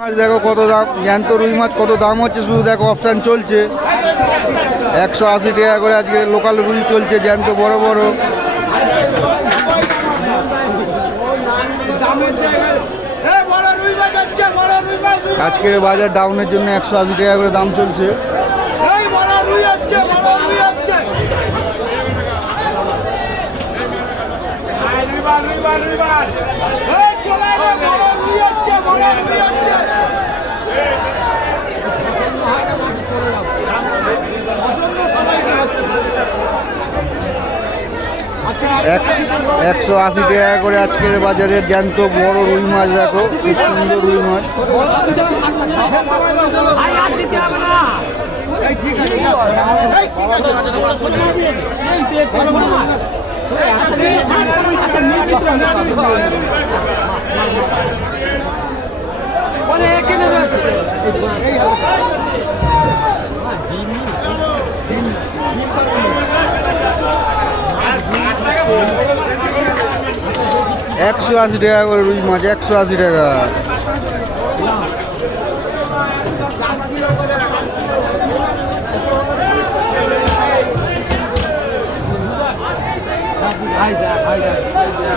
মাছ দেখো কত দাম, জ্যান্ত রুই মাছ কত দাম হচ্ছে শুধু দেখো, অপশান চলছে 180 টাকা করে আজকে লোকাল রুই চলছে, জ্যান্ত বড় বড়। আজকের বাজার ডাউনের জন্য 180 টাকা করে দাম চলছে। একশো 180 টাকা করে আজকের বাজারের জ্যান্ত বড় রুই মাছ দেখো, খুব সুন্দর রুই মাছ। একশো 180 টাকা করে রুই মাছ, 180 টাকা।